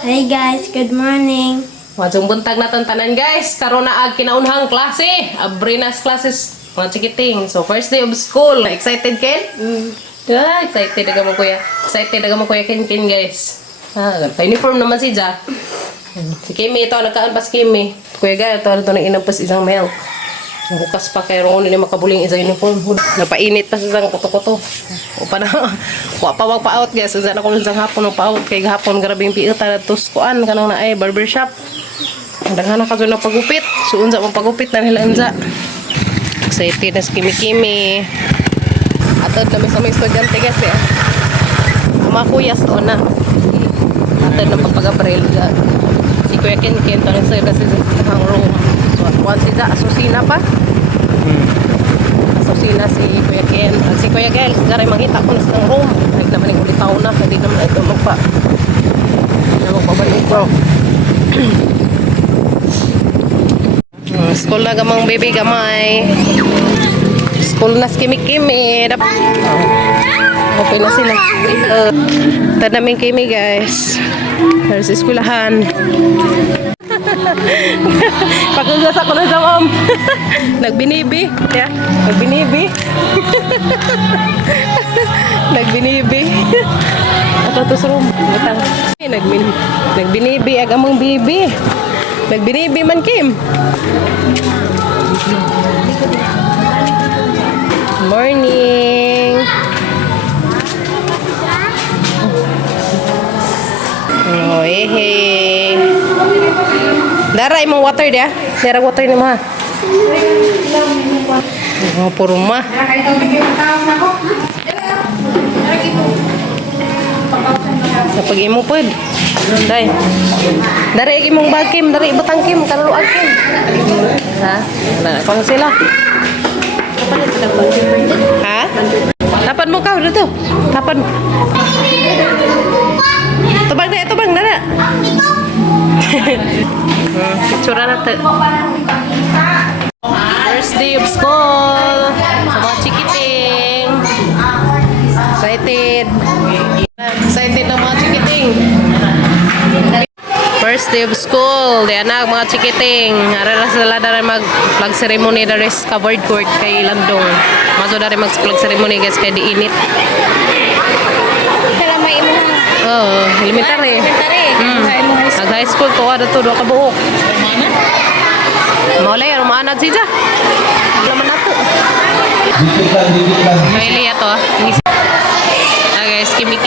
Hi guys, good morning. Wajong buntag naton tanan guys. Karon na ag kinaunhang klase. Abrinas classes mga chikiting. So first day of school. Excited Ken? Yeah, excited aga mo kuya. Excited aga mo kuya Ken guys. Uniform naman si Ja. Si Kimi ito nagkaan pas Kimi. Kuya ga ito na inampas isang milk. Bukas pa kay ron ni makabuling isang uniform. Napainit pa sa isang kuto-kuto. O pa na. Wa pa wag pa-out guys. Unsa na ko isang hapon ng pa-out kay gahapon grabing piuta na tuskuan kanang na ay barbershop. Daghan na kaso na pagupit. So unsa mo pagupit na nila unsa. Excited na si Kimi. Atod na sa mga estudyante guys eh. Kumakuyas to na. Atod na pagpag-april dyan. Si Kuya Ken to na sa isang room. So once siya asusina pa. Asusina si Kuya Ken. Si Kuya Ken, garay mangita ko na sa room. Ay naman yung ulitaw na. Hindi naman ito magpabalik ko. School na gamang baby gamay. School na Kimi. Okay na sila. Tadaming Kimi guys. There's eskulahan. Pagkugas ako na sa mom. Nagbinibi. Yeah. Nagbinibi. Ato to sa room. Nagbinibi agamang bibi. Nagbinibi man Kim. Morning. Oh, hey. Dara imong water dia. Dara water ni ma. Oh, puro ma. Kapag imo pod. Dai. Dari imong bag Kim, dari butang Kim, kaluag Kim. Ha? Wala na sila. Ha? Tapan mo ka dito. Tapan. Tubang na. Picture na to. First day of school. Sa mga chikiting. Excited na mga chikiting. First day of school. Di anak mga chikiting. Arala sila dari mag-flag ceremony dari covered court kay Landong. Maso dari mag-flag ceremony guys kay diinit. Sila may imuhang. Oh, elementary. Nag high school to ada to do ka buok. Maulay rumaanad si Ja. Laman nato. Kaili ato. Guys, Kimi.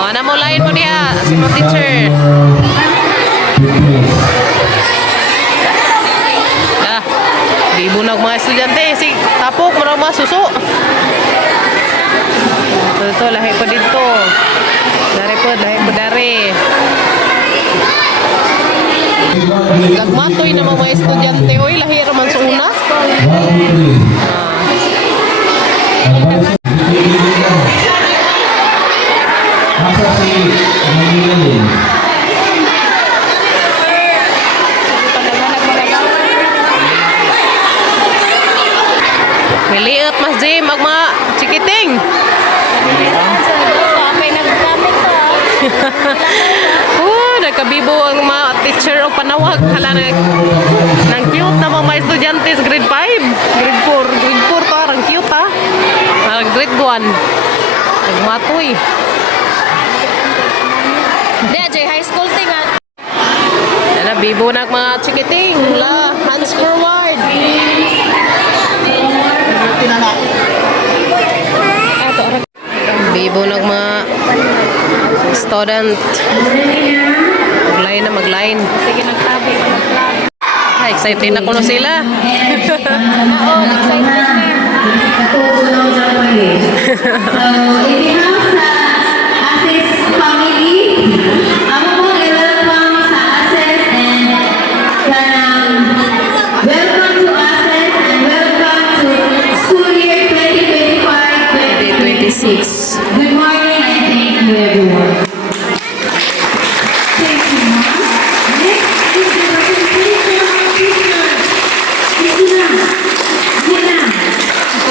Oh, ana mo lain mo dia si mo teacher. Bibunag mga estudyante si tapok mo mga suso. Ito, lahi po dito. Lahi po dari. Kagmatoy na mga estudyante. Uy, lahi raman sa una. Miliot mas Jim, mga chikiting. Nagkabibo ang mga teacher o panawag hala nang cute na mga estudyante sa grade 5 grade 4 to ang cute ha grade 1 nagmatoy Di high school tingan. bibo na mga chikiting la hands forward bibo na mga student magline. Sige, nagtabi ka mag-vlog. Excited na kuno sila. Oo, excited na. Access family, ako po i-welcome sa Access and welcome to Access and welcome to school year 2025-2026. Good morning and thank you everyone.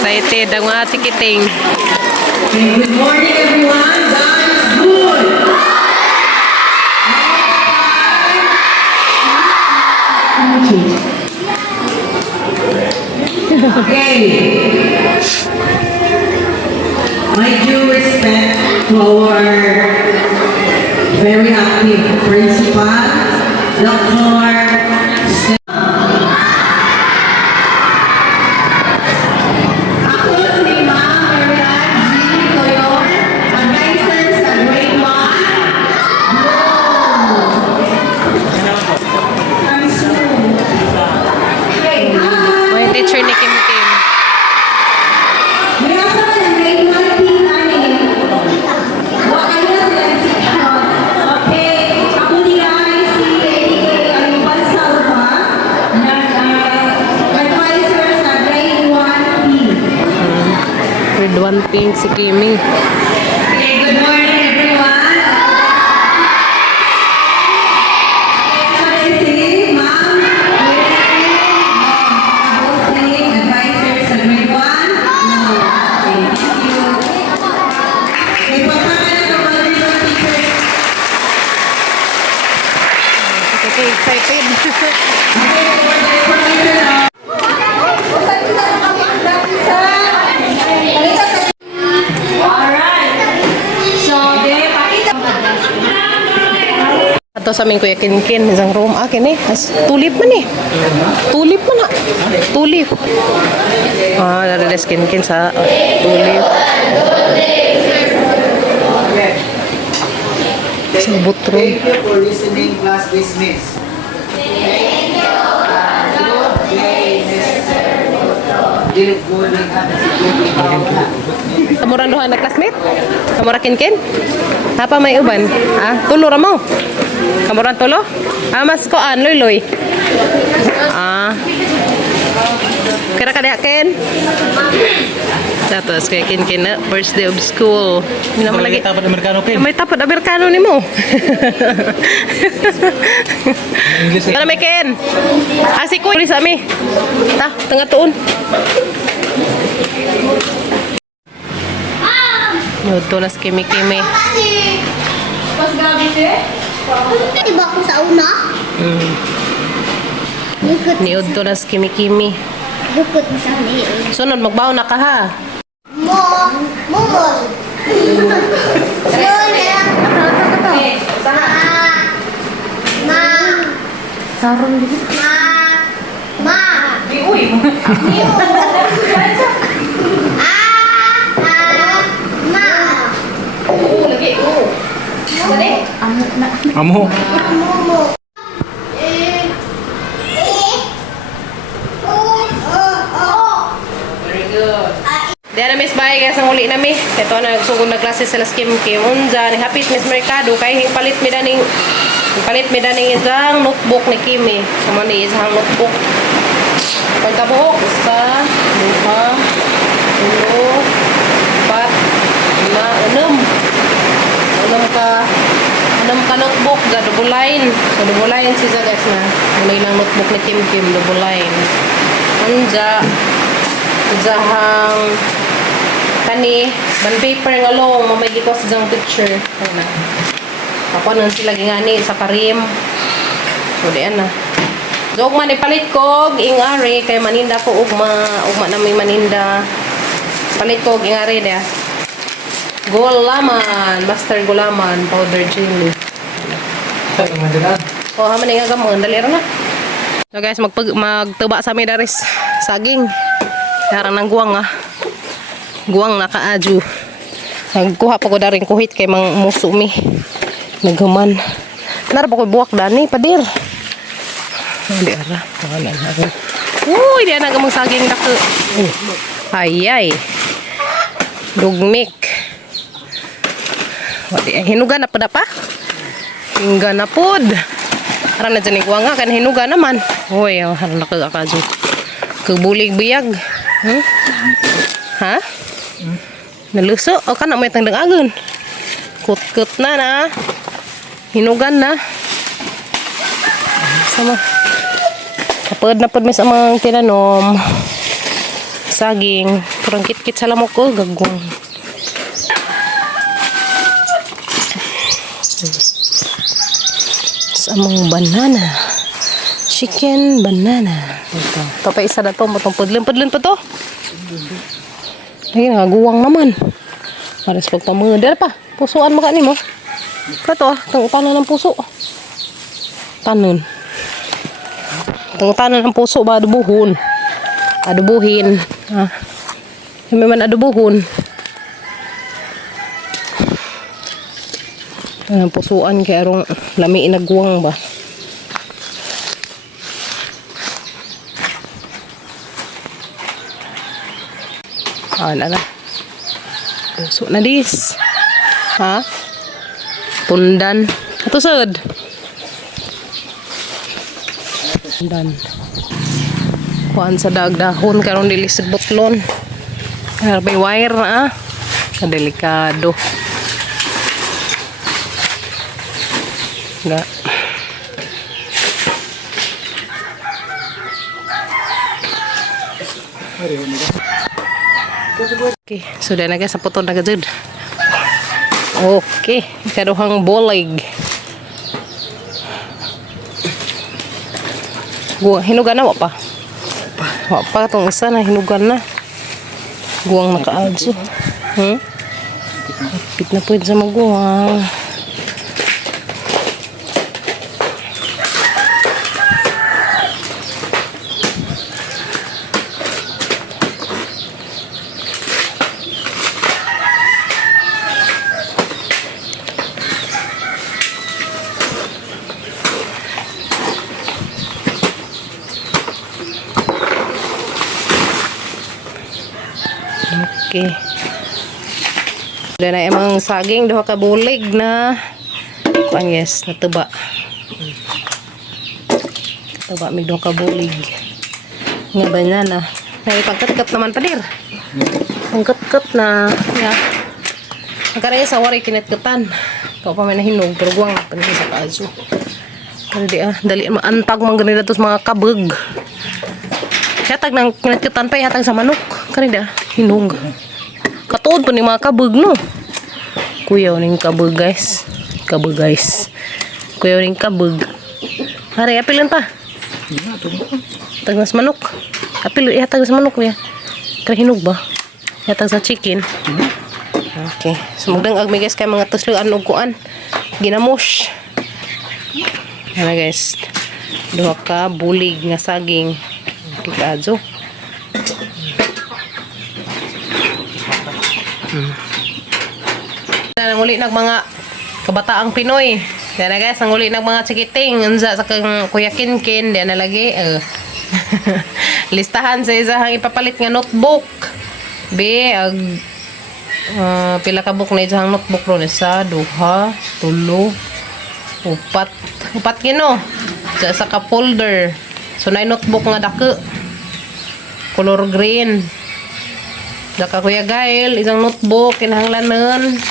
Excited ang mga chikiting. Good morning everyone. God is good. very active. Principal, Dr. Ako si Ma'am Marian G. Toyon, advisor sa grade 1. Ang soon. Okay, hi! May teacher ni Kim Kim. May asa ka ng grade 1 team namin. Huwag kayo na sila ng section. Okay, ako nila ay si Ayuban Salva, advisor sa grade 1 team. Grade 1 pink si Kimi. Okay, good morning everyone. Okay, ako rin si Ma'am Hosting, advisor sa grade 1. No. Okay, thank you. Okay, punta ka na sa mga teachers. Okay, excited. Ato sa aming kuya Kinkin, isang room akin eh. Tulip man eh. Tulip man na. Tulip. Nariles Kinkin sa tulip. Sa butron. Thank you for listening. Class dismissed. Good morning. Kamuran doha na classmate? Kamura Kinkin? Hapa may uban? Tulo ra mo? Kamuran tulo? Mas koan, loy-loy. Kira ka diha, Ken? Tapos kay Kinkin na first day of school. Hindi naman lagi Dapat Amerikano Ken. may tapad Amerikano ni mo. Ano may Ken? Si Kuya sa ami. Tengah tuon. Yoto nas kimi-kimi. Diba ako sa una? Lukot. Niudto nas kimi-kimi. Lukot mo sa huli. Sunod magbaon na ka ha. Momol. Yun lang. Ma. Tarong dito. Ma. Ma. Amo. Diyan na Miss Bay, kaya sa uli na mi. Ito na, sugod na klase sa Las Kim Kim. Unja, ni hapit Miss Mercado, kay palit mi daning isang notebook ni Kimi. Sama ni isang notebook. Pagkabuhok, isa, duha, ulo, pat, lima, enam ka notebook, ga double line. So double line siya guys na. Mulay ng notebook ni Kim Kim, double line. Unja, jahang kani ban paper nga long mamay ko sa jang picture na ako nang sila gingani sa karim so diyan na jog man ipalit ko ingari kay maninda ko ugma na may maninda palit ko ingari dia gulaman master gulaman powder jelly haman nga gamon dali ra na. So guys magtuba sa mi daris saging harang ng guwang guwang na kaadyo. Nagkuha pa ko daring kuhit kay mang muso mi. Naghuman. Nara pa ko buwak dani padir. Di ara. Uy, di na gamang saging dako. Ayay. Dugmik. Wadi hinuga na pada pa. Hingga na pod. Ara na dyan guwang kan hinuga naman. Uy, harang na kaadyo. Kebulig biyag. Ha? Naluso? O ka na may tangdang agun. Kut-kut na. Hinugan na. Sama. Napad na pod may sa mga tinanom. Saging. Parang kit-kit sa lamok ko. Gagwang. Sa mga banana. Chicken banana. Ito pa isa na to. Matong pudlin pa to. Lagi nga guwang naman. Maras pagpamudar pa. Pusuan mo ka ni mo. Kato, itong tanan ng puso. Tanan. Itong tanan ng puso ba adubuhon? Adubuhin. May man adubuhon. Ang pusuan kay arong lami inagwang ba. Ala. Puso na dis. Ha? Tundan. Ato sad. Tundan. Kuan sa dagdahon karon dili sa botlon. May wire na Kadelikado. Nga. Okay, sudah na guys, sa puto na gajud. Okay, kaduhang bolig. Hinugan na, wapa? Wapa, itong isa na, hinugan na. Guwang nakaadso. Pit na po sa maguwang. Okay. Dan na emang saging duha ka bulig na kuan yes, natuba. Tuba mig duha ka bulig. Nga banana. Naipagkat-kat naman padir. Ang kat-kat na ya. Ang kanay sa wari kinat-katan. Kao pa may nahinog pero guwang pansin sa kaaso. Pero di dali maantag man ganila tos mga kabeg. Hatag nang kinat-katan pa hatag sa manok. Kanida hinog. Katuod pa ni mga kabeg no. Kuyaw ning kabeg guys. Kabeg guys. Kuyaw ning kabeg. Hari apilan pa. Tagnas manok. Apil ihatag sa manok ya. Kaya hinog ba? Ihatag sa chicken. Okay. Sumugdang agmi guys kay mga tusluan og kuan. Ginamos. Ano guys. Duha ka bulig nga saging. Kikaadso. Ang uli ng mga kabataang Pinoy. Yan na guys, ang uli ng mga chikiting. Unsa sa kang Kuya Kinkin. Yan na lagi. Listahan sa isang ipapalit nga notebook. Pila ka book na isang notebook ron. Isa, duha, tulo, upat. Upat kino. Sa ka folder. So na notebook nga dako. Color green. Daka Kuya Gail, isang notebook, kinahanglanon.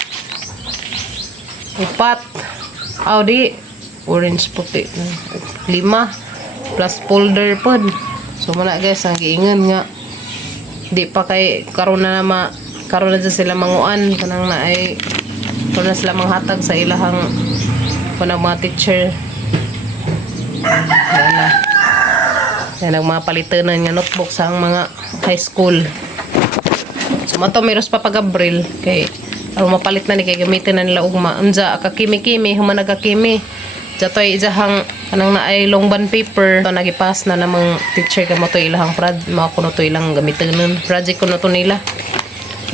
Upat. Di. Orange puti. 5. Plus folder pod. So muna guys, ang giingan nga. Di pa kay, karon na dyan sila manguan. Kanang na ay, karon na sila manghatag sa ilahang kanang mga teacher. Yan ang mga palitanan nga notebook sa mga high school. So mato meros pa pag-Abril kay aron mapalit na ni kay gamitin na nila ugma. Unsa ka kimi-kimi human nagakimi. Jatoy izahang kanang naay long bond paper to nagipas na namang teacher ka mo to ilahang mga kuno to ilang gamitin nun. Project kuno to nila.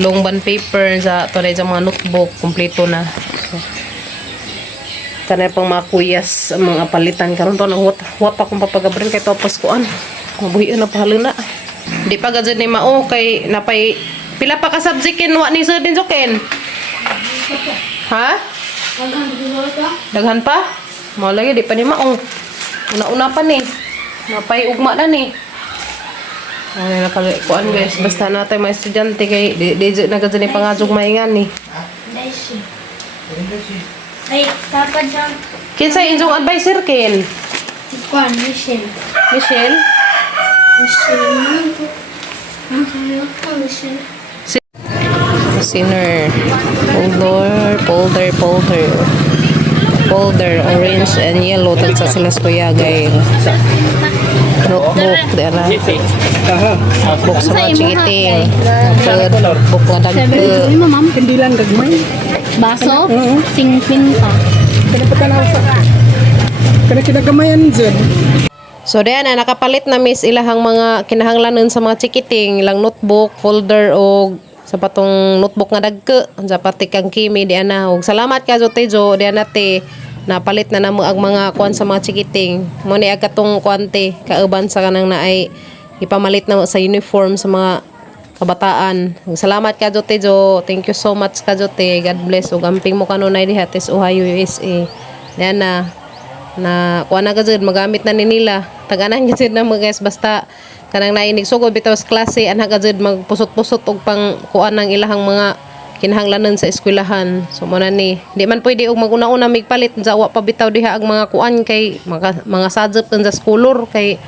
Long bond paper sa to na mga notebook kompleto na. So, kanay pang mga kuyas mga palitan karon to nang huwat pa kung papag-Abril kay tapos kuan. Mabuhi na pahaluna. Di pa gad ni mao kay napay pila pa ka subject kin wa ni sir din joken. Ha? Daghan pa? Mao lagi di pa ni maong. Una-una pa ni. Napay ugma na ni. Ay nakali kuan guys, basta natay mga estudyante kay di na gad ni pangajog maingan ni. Ay, dapat dyan. Kinsa inyong advisor kin? Kuan, Michelle. Michelle? Michelle. Sinner. Folder. folder, orange and yellow. Tagsa sila sa kuya, guys. Notebook, di na. Book sa mga chikiting. Book nga dagko. Hindi lang gagmay. Baso? Singpin pa. Kana kinagamayan dyan. So diyan na nakapalit na miss ilahang mga kinahanglanon sa mga chikiting, ilang notebook, folder o sa patong notebook nga dagko, sa pati kang kimi diyan na. Ug salamat ka Jote Jo, diyan nate napalit na namo ang mga kuan sa mga chikiting. Mo ni agatong kuante kauban sa kanang naay ipamalit na sa uniform sa mga kabataan. Ug salamat ka Jote Jo. Thank you so much ka Jote. God bless ug amping mo kanunay diha tes Ohio USA. Diyan na kuha na gazid magamit na ni nila taganan gazid na mga guys basta kanang nainig sugod bitaw sa klase ana gazid magpusot-pusot og pang kuha ng ilahang mga kinahanglanon sa eskwelahan. So mo na ni di man pwede og maguna-una migpalit sa wa pa bitaw diha ang mga kuan kay mga subject sa scholar kay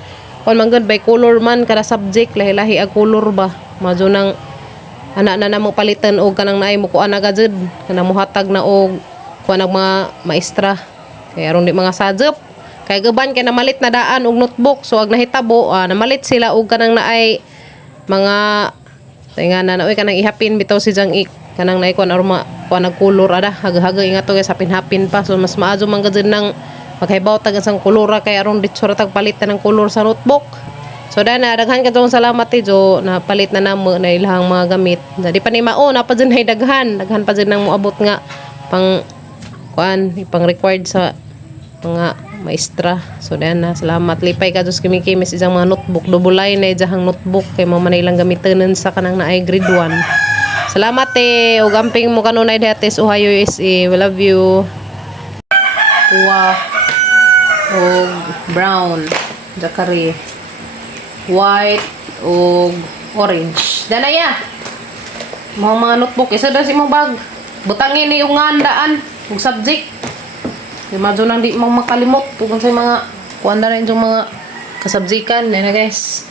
kuan man gud by color man kada subject lahi-lahi ang color ba madyo nang ana na mo palitan og kanang naay mo kuan na gazid kanang muhatag na og kuan ng mga maestra. Kaya aron di mga sajop. Kaya gaban kay namalit na daan og notebook. So ag nahitabo, namalit sila og kanang naay mga tinga na naoy kanang ihapin bitaw si Jang Ik. Kanang naay kon arma kuan nagkulor ada haga-haga ingat to guys hapin-hapin pa. So mas maajo man gud nang maghibaw tag sang kulura kay aron ditsura tag palitan ng kulor sa notebook. So dana daghan ka tong salamat Jo na palit na namo na ilahang mga gamit. Di pa ni mao na pa dyan ay daghan pa dyan nang moabot nga pang kuan ipang required sa mga maestra. So diyan na salamat lipay ka dos kimi-kimi sa isang mga notebook dubulay na ijahang notebook kay mao man ilang gamitanan sa kanang naay grade 1. Salamat ug amping mo kanunay diha sa Ohio USA. We love you. Wow. Og brown, dakari. White og orange. Danaya. Mga notebook isa daw si mong bag. Butangin ni yung ngandaan ug subject. Di madyo nang di mo makalimot kung sa mga kuanda na yung mga kasabjikan na guys.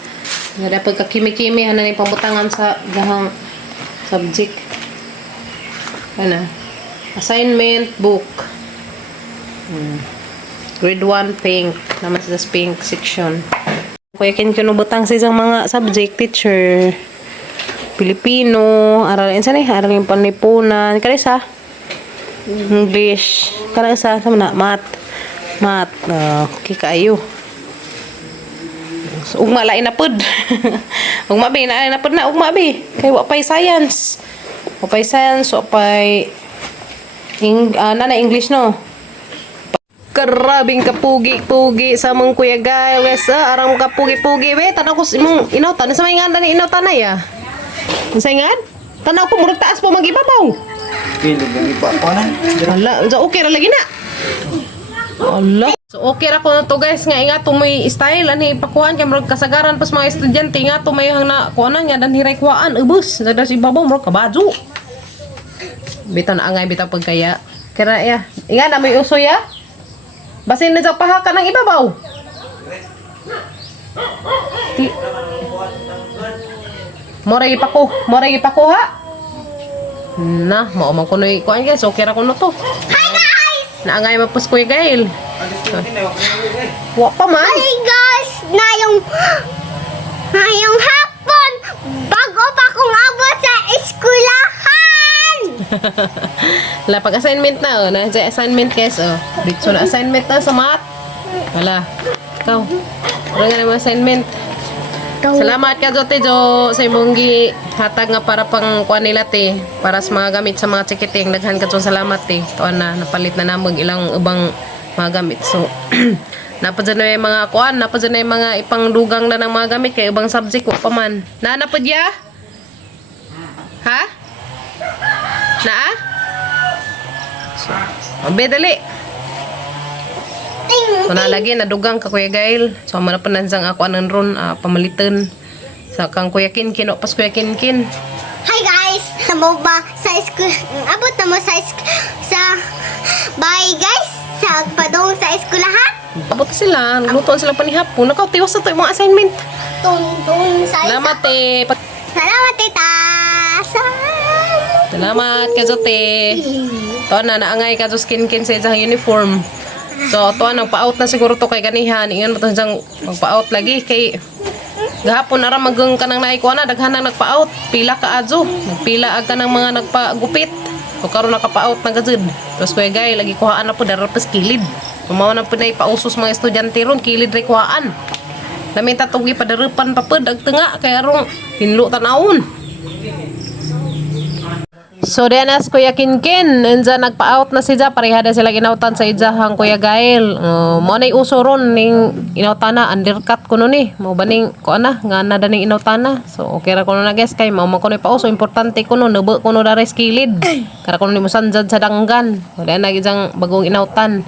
Nga dapat kakimi-kimi na ni pambutangan sa gahang subject. Ano? Assignment book. Grade 1 pink. Naman sa pink section. Kuya kin kinubutang sa isang mga subject teacher. Pilipino, aralin sa ni, aralin panlipunan. Kalisa? English. Kalisa sa mana? Math. Okay kayo. So, ugma lain na pod. Ugma bi, lain na pod na. Ugma bi. Kay wapay science. Wapay science, wapay nana English no. Karabing kapugi-pugi sa mong kuya guys. Arang kapugi-pugi we. Tanaw ko imong inawtan. Sa may nganda ni inawtan na ya. Unsay ngad? Tanaw ko murag taas po magibabaw. Pili gani pa ako na. Wala, okay ra lagi na. Allah. So okay ra ko na to guys nga ingat may style ani pakuan kay murag kasagaran pas mga estudyante nga to may hang na kuanan nga dan hiray kuan ubos. Sada si babaw murag kabadyo. Bitaw na angay bitaw pagkaya. Kaya ya. Ingat na may uso ya. Basin na sa pahaka ng ibabaw. Moray ipako ha. Na, mao man kunoy kuan guys, okay ra kuno to. Hi guys! Naangay mapus kuy Gail. Wa pa man. Hi guys! Ngayong hapon, bago pa kong abot sa eskwelahan! La pag assignment na na sa assignment guys dito na assignment na sa math. Wala. Ikaw. Wala nga naman assignment. Salamat ka Jote Jo sa imong hatag nga para pang kuan nila te para sa mga gamit sa mga chikiting. Daghan ka salamat te. Tuan na napalit na namog ilang ubang mga gamit. So napadyan na yung mga kuan, napadyan na yung mga ipangdugang na ng mga gamit kay ubang subject ko pa man. Napadya? Ha? Naa? So, bedali. So lagi nadugang ka Kuya Gail. So mana panansang ako anan ron pamalitan sa kang Kuya Kinkin o pas Kuya Kinkin. Hi guys! Namo ba sa school? Abot na mo sa bye guys! Sa padong sa eskwelahan? Abot sila, naglutuan sila panihapon. Nakatiwas na to yung mga assignment. Tun sa Salamat eh. Salamat tita! Salamat ka Jote. To na naangay ka sa skin sa ijang uniform. So to nagpa-out na siguro to kay ganihan. Ingon mo to siyang magpa-out lagi kay gahapon ara magang kanang naikuha na daghanang nagpa-out. Pila ka adso. Nagpila ag ka ng mga nagpagupit. So karon nakapa-out na gajud. Tapos kuya gay lagi kuhaan na po darapas kilid. Kumawa na po na ipausos mga estudyante ron kilid ray kuhaan. Lamin tatugi padarapan pa pud ag tenga kay arong hinlo tanawon. So denas Kuya Kinkin, enza nagpa-out na siya, parehada sila inautan sa ijahang Kuya Gael. Mo nay uso ron ning inautana undercut kuno ni. Mo baning ko ana nga na daning inautana. So okay ra kuno na guys kay mao man kuno pa uso importante kuno nubo kuno da skilled. Kara kuno ni mo sanjad sa danggan. Wala na gijang bagong inautan.